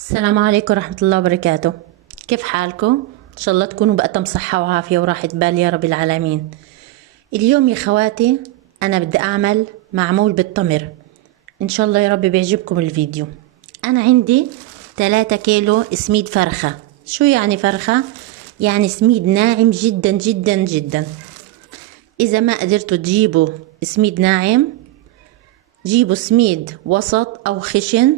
السلام عليكم ورحمة الله وبركاته. كيف حالكم؟ إن شاء الله تكونوا بأتم صحة وعافية وراحة بال يا رب العالمين. اليوم يا خواتي أنا بدي أعمل معمول بالتمر، إن شاء الله يا رب بيعجبكم الفيديو. أنا عندي 3 كيلو سميد فرخة. شو يعني فرخة؟ يعني سميد ناعم جدا جدا جدا. إذا ما قدرتوا تجيبوا سميد ناعم جيبوا سميد وسط أو خشن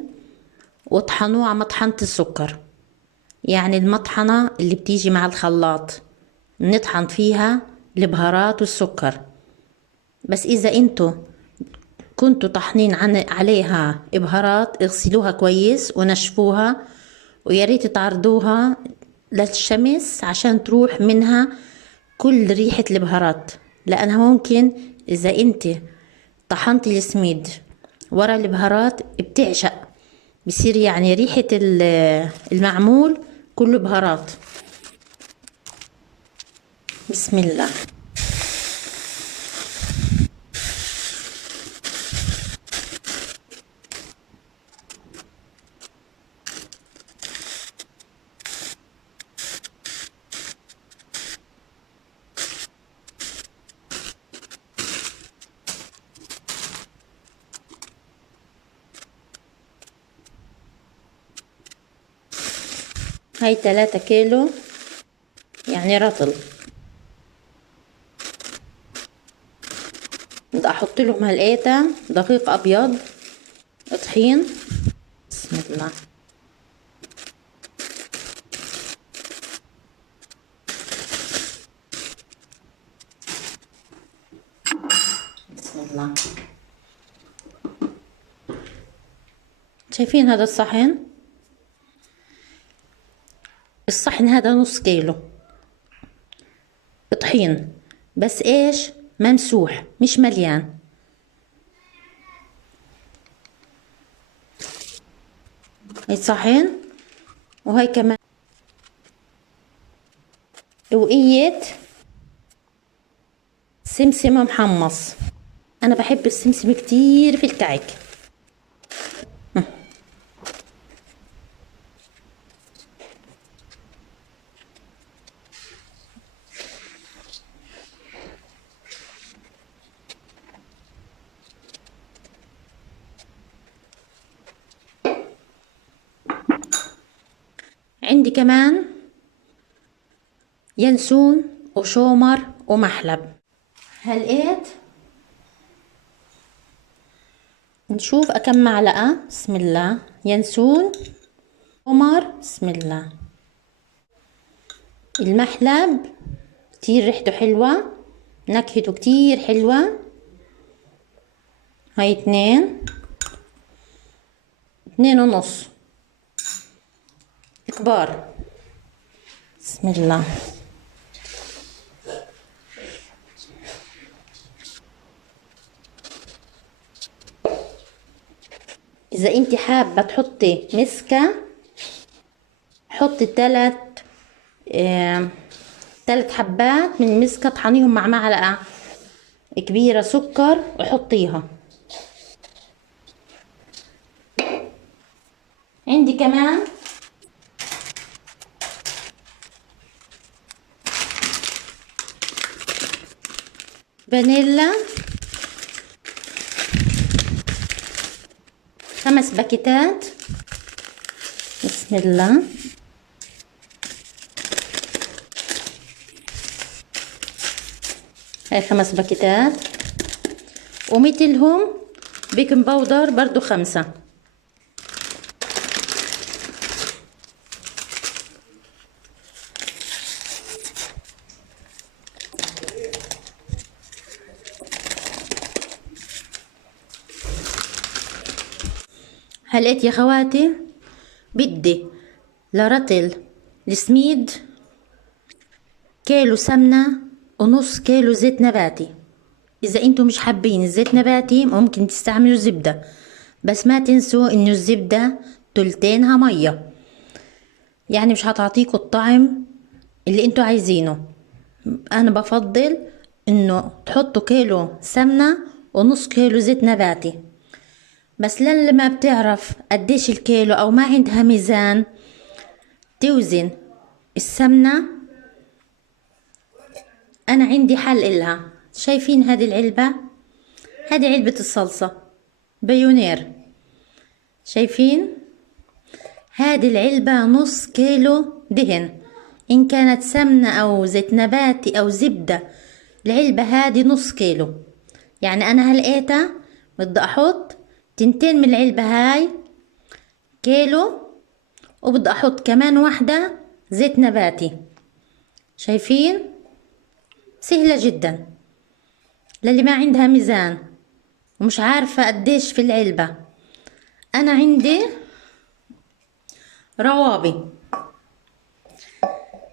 واطحنوه على مطحنة السكر، يعني المطحنة اللي بتيجي مع الخلاط نطحن فيها البهارات والسكر. بس إذا انتوا كنتوا طحنين عليها بهارات اغسلوها كويس ونشفوها، وياريت تعرضوها للشمس عشان تروح منها كل ريحة البهارات، لأنها ممكن إذا انت طحنتي السميد ورا البهارات بتعشق، بصير يعني ريحة المعمول كله بهارات. بسم الله. هاي 3 كيلو يعني رطل، بدي احط لهم هالقيتة دقيق ابيض طحين. بسم الله. بسم الله. شايفين هذا الصحن؟ الصحن هذا نص كيلو طحين، بس ايش؟ ممسوح مش مليان. هاي صحن، وهاي كمان وقية سمسم محمص. انا بحب السمسم كتير في الكعك. عندي كمان ينسون وشومر ومحلب. هلقيت نشوف كم معلقة. بسم الله. ينسون، شومر، بسم الله. المحلب كتير ريحته حلوة، نكهته كتير حلوة. هاي 2 ونص كبار. بسم الله. إذا انت حابة تحطي مسكة حطي 3 حبات من مسكة، طحنيهم مع معلقة كبيرة سكر وحطيها. عندي كمان فانيلا 5 باكيتات. بسم الله. هاي 5 باكيتات، ومثلهم بيكنج باودر برضو 5. هلقيت يا خواتي بدي لرطل السميد كيلو سمنة ونص كيلو زيت نباتي. إذا انتم مش حابين الزيت نباتي ممكن تستعملوا زبدة، بس ما تنسوا انه الزبدة تلتينها مية، يعني مش هتعطيكوا الطعم اللي انتوا عايزينه. انا بفضل انه تحطوا كيلو سمنة ونص كيلو زيت نباتي. بس للي ما بتعرف قديش الكيلو او ما عندها ميزان توزن السمنة، انا عندي حل إلها. شايفين هذه العلبة؟ هذه علبة الصلصة بيونير. شايفين؟ هذه العلبة نص كيلو دهن، إن كانت سمنة أو زيت نباتي أو زبدة. العلبة هذه نص كيلو، يعني أنا هلقيتها بدي أحط 2 من العلبة هاي كيلو، وبدي أحط كمان واحدة زيت نباتي. شايفين؟ سهلة جدا للي ما عندها ميزان ومش عارفة قديش في العلبة. أنا عندي روابي،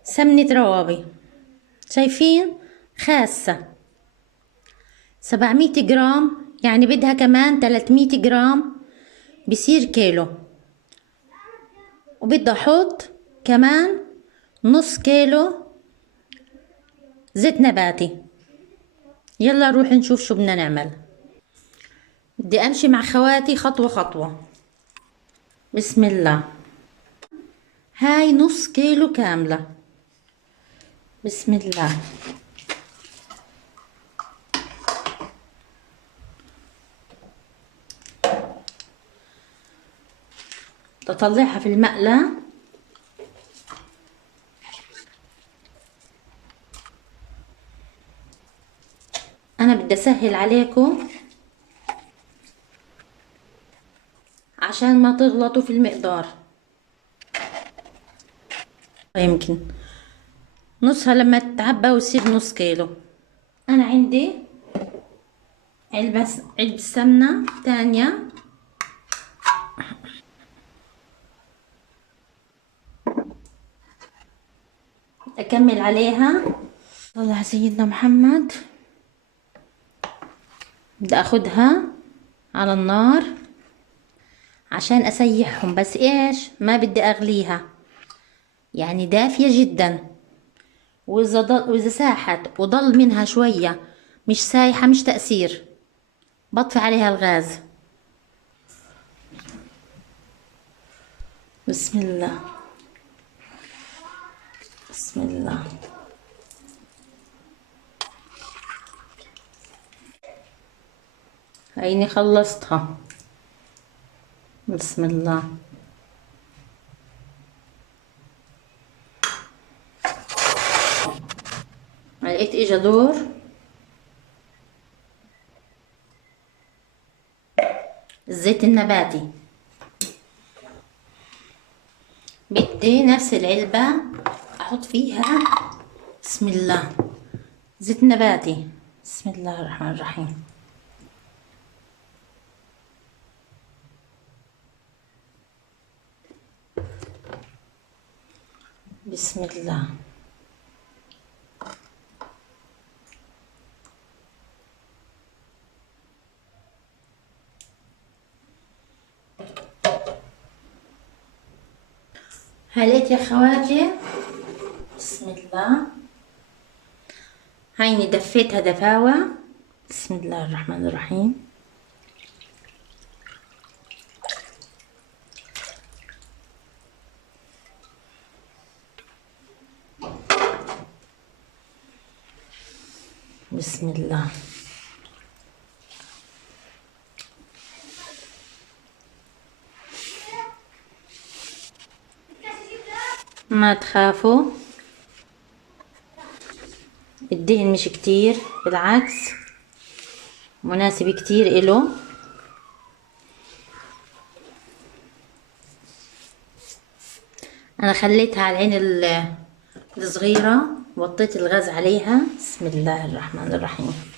سمنة روابي. شايفين؟ خاسة 700 جرام، يعني بدها كمان 300 جرام بصير كيلو. وبدي احط كمان نص كيلو زيت نباتي. يلا نروح نشوف شو بدنا نعمل. بدي امشي مع خواتي خطوة خطوة. بسم الله. هاي نص كيلو كاملة. بسم الله. تطلعها في المقلة. انا بدي اسهل عليكم عشان ما تغلطوا في المقدار. يمكن نصها لما تتعبى ويصير نص كيلو. انا عندي علبة سمنة تانية. اكمل عليها. طلع سيدنا محمد. بدي اخدها على النار عشان اسيحهم، بس ايش ما بدي اغليها، يعني دافية جدا. واذا ساحت وضل منها شوية مش سايحة مش تأثير، بطفي عليها الغاز. بسم الله. بسم الله. هيني خلصتها. بسم الله. لقيت اجا دور الزيت النباتي. بدي نفس العلبة احط فيها بسم الله زيت نباتي. بسم الله الرحمن الرحيم. بسم الله. هليت يا خواتي. بسم الله. هيني دفيتها دفاوة. بسم الله الرحمن الرحيم. بسم الله. ما تخافوا، الدهن مش كتير، بالعكس مناسب كتير إله. أنا خليتها على العين الصغيرة، وطيت الغاز عليها. بسم الله الرحمن الرحيم.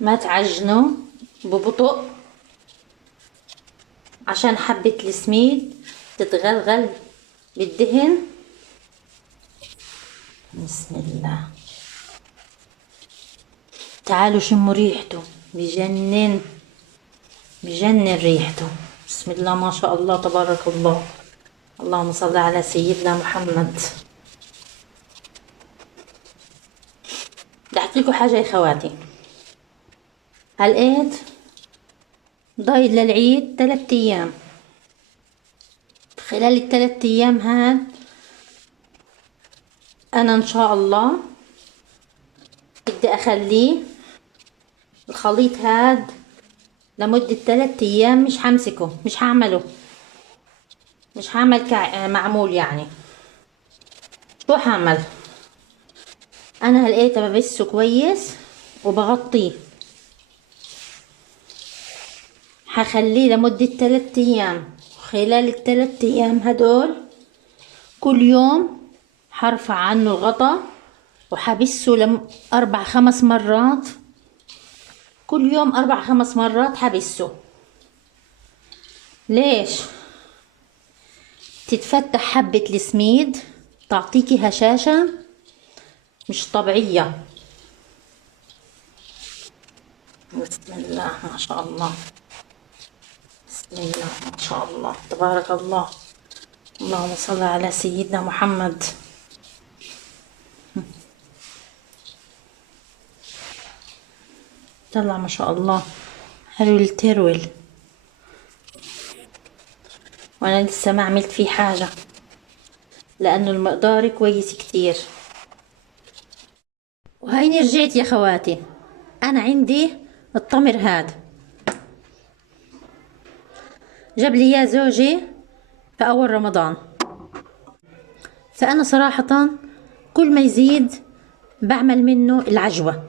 ما تعجنوا ببطء عشان حبة السميد تتغلغل بالدهن. بسم الله. تعالوا شموا ريحته، بجنن بجنن ريحته. بسم الله ما شاء الله تبارك الله. اللهم صل على سيدنا محمد. بدي احكي لكم حاجه يا خواتي. هلقيت ضايل للعيد 3 ايام. خلال ال3 ايام هاد انا ان شاء الله بدي اخليه الخليط هاد لمدة 3 ايام. مش همسكه، مش هعمله، مش هعمل معمول يعني. شو هعمل؟ انا لقيته ببسه كويس وبغطيه. هخليه لمدة 3 ايام. خلال ال3 ايام هدول كل يوم هرفع عنه الغطا وحبسه 4-5 مرات. كل يوم 4-5 مرات حبسه. ليش؟ تتفتح حبة السميد، تعطيكي هشاشة مش طبيعية. بسم الله ما شاء الله، بسم الله ما شاء الله، تبارك الله. اللهم صل على سيدنا محمد. طلع ما شاء الله حلو الترول. وانا لسه ما عملت فيه حاجة لانه المقدار كويس كتير. وهيني رجعت يا خواتي. انا عندي التمر هاد جاب لي اياه زوجي في اول رمضان. فانا صراحة كل ما يزيد بعمل منه العجوة.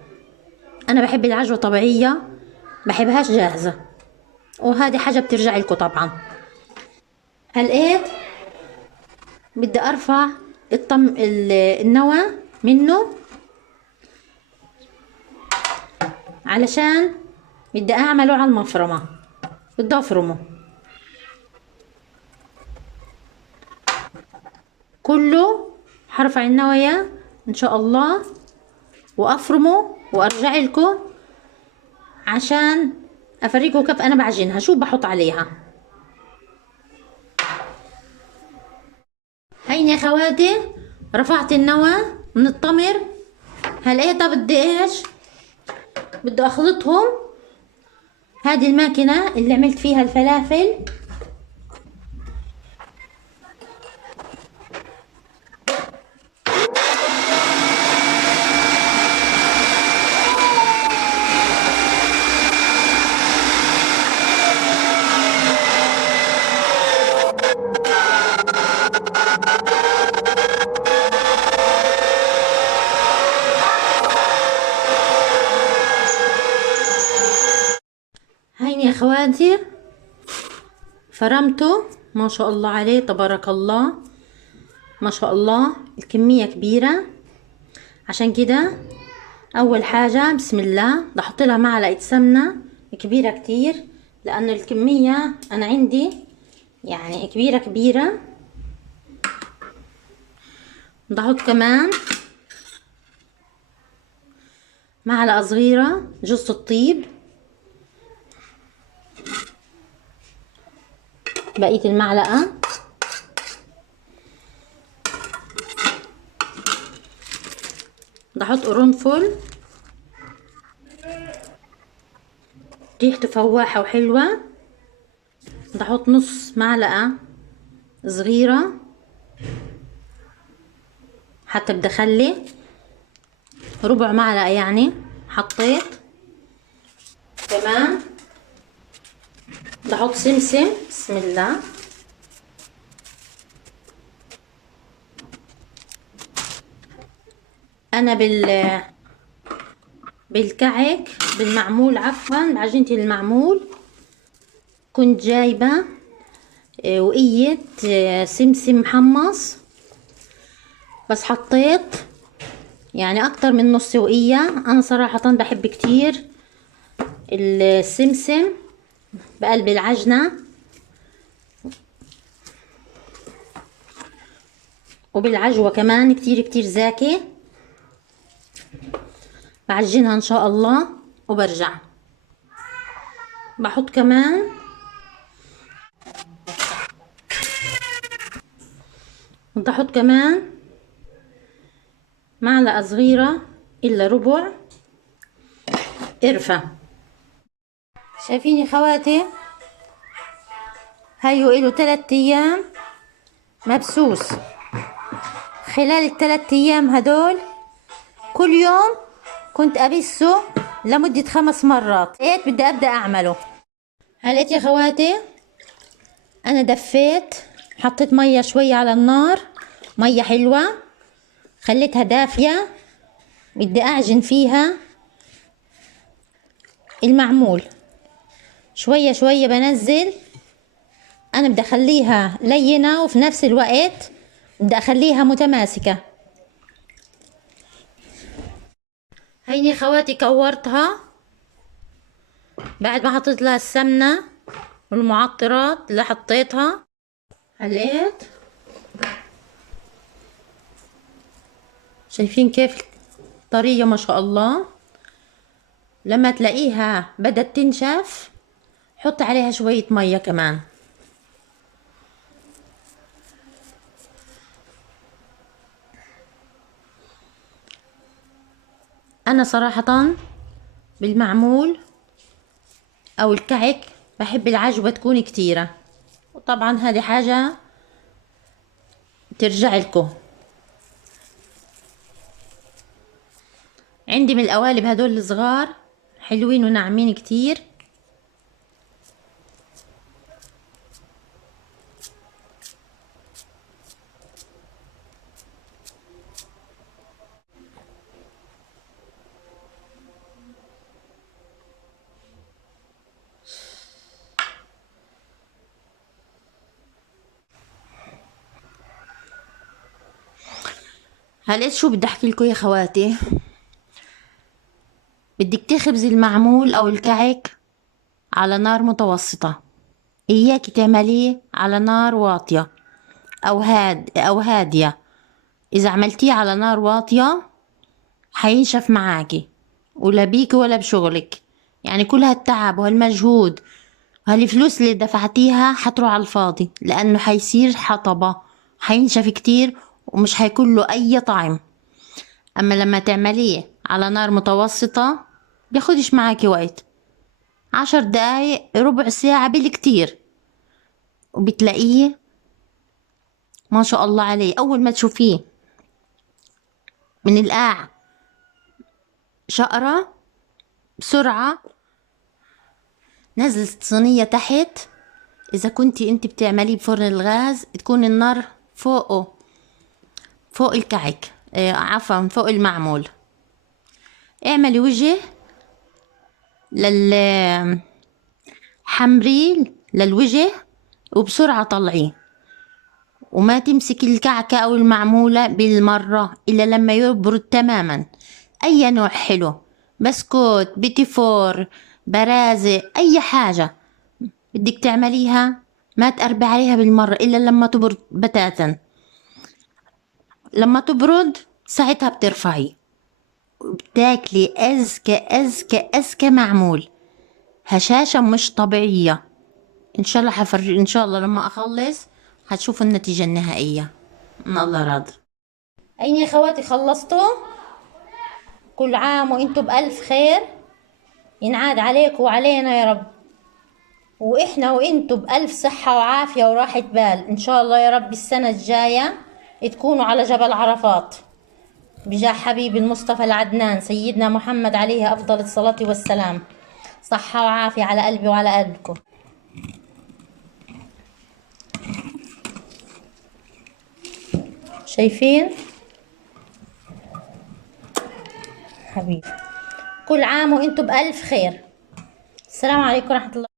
انا بحب العجوة طبيعية، بحبهاش جاهزة، وهذه حاجة بترجع لكم طبعا. هلقيت بدي ارفع النوى منه علشان بدي اعمله على المفرمة. بدي افرمه كله. حرفع النوايا ان شاء الله وافرمه وارجع لكم عشان افريكم كيف انا بعجنها، شو بحط عليها. هيني يا خواتي رفعت النوى من التمر. هلقيتها بدي ايش؟ بدي اخلطهم. هذه الماكينة اللي عملت فيها الفلافل. هيني يا اخواتي فرمته ما شاء الله عليه، تبارك الله ما شاء الله. الكمية كبيرة، عشان كده اول حاجة بسم الله بدي احط لها معلقة سمنة كبيرة كتير، لانه الكمية انا عندي يعني كبيرة كبيرة. بدي احط كمان معلقة صغيرة جوز الطيب. بقية المعلقة بدي احط قرنفل، ريحته فواحة وحلوة. بدي احط نص معلقة صغيرة حتى بدي اخلي ربع معلقة يعني حطيت. كمان بدي احط سمسم بسم الله. انا بالكعك بالمعمول عفوا بعجينة المعمول كنت جايبة وقية سمسم محمص، بس حطيت يعني اكتر من نص وقية. انا صراحة بحب كتير السمسم بقلب العجنة وبالعجوة كمان كتير كتير زاكي. بعجنها ان شاء الله وبرجع بحط كمان بدي احط كمان معلقة صغيرة الا ربع قرفة. شايفين يا خواتي؟ هيو إله 3 أيام مبسوس. خلال ال3 أيام هدول كل يوم كنت أبسه لمدة 5 مرات. هيك بدي أبدأ أعمله. هلقيت يا خواتي أنا دفيت، حطيت مية شوية على النار، مية حلوة، خليتها دافية. بدي أعجن فيها المعمول شوية شوية، بنزل. أنا بدي أخليها لينة وفي نفس الوقت بدي أخليها متماسكة. هيني خواتي كورتها بعد ما حطيت لها السمنة والمعطرات اللي حطيتها. هلقيت شايفين كيف طرية ما شاء الله. لما تلاقيها بدأت تنشف حط عليها شوية مية كمان. أنا صراحة بالمعمول أو الكعك بحب العجوة تكون كتيرة، وطبعا هذه حاجة ترجع لكم. عندي من القوالب هدول الصغار حلوين وناعمين كتير. هلقيت شو بدي احكي لكم يا خواتي. بدك تخبزي المعمول او الكعك على نار متوسطة، اياكي تعمليه على نار واطية او هادية. اذا عملتيه على نار واطية حينشف معاكي ولا بيكي ولا بشغلك. يعني كل هالتعب وهالمجهود وهالفلوس اللي دفعتيها حتروح على الفاضي، لانه حيصير حطبة، حينشف كتير ومش حيكون له اي طعم. اما لما تعمليه على نار متوسطة بياخدش معاكي وقت، 10 دقايق ربع ساعة بالكتير، وبتلاقيه ما شاء الله عليه. اول ما تشوفيه من القاع شقرة بسرعة نزلت صينية تحت. اذا كنتي انت بتعمليه بفرن الغاز تكون النار فوقه، فوق الكعك، عفوا فوق المعمول. اعملي وجه حمريه للوجه وبسرعة طلعيه، وما تمسكي الكعكة او المعمولة بالمرة الا لما يبرد تماما. اي نوع حلو، بسكوت، بيتي فور، برازة، اي حاجة بدك تعمليها ما تقربي عليها بالمرة الا لما تبرد بتاتا. لما تبرد ساعتها بترفعي وبتاكلي أذكى أذكى أذكى معمول. هشاشة مش طبيعية. إن شاء الله إن شاء الله لما أخلص هتشوفوا النتيجة النهائية من الله راضي. أين يا خواتي خلصتوا؟ كل عام وإنتوا بألف خير، ينعاد عليكم وعلينا يا رب، وإحنا وإنتوا بألف صحة وعافية وراحة بال. إن شاء الله يا رب السنة الجاية تكونوا على جبل عرفات بجاه حبيب المصطفى العدنان سيدنا محمد عليه أفضل الصلاة والسلام. صحة وعافية على قلبي وعلى قلبكم. شايفين حبيبي؟ كل عام وانتم بألف خير. السلام عليكم ورحمة الله.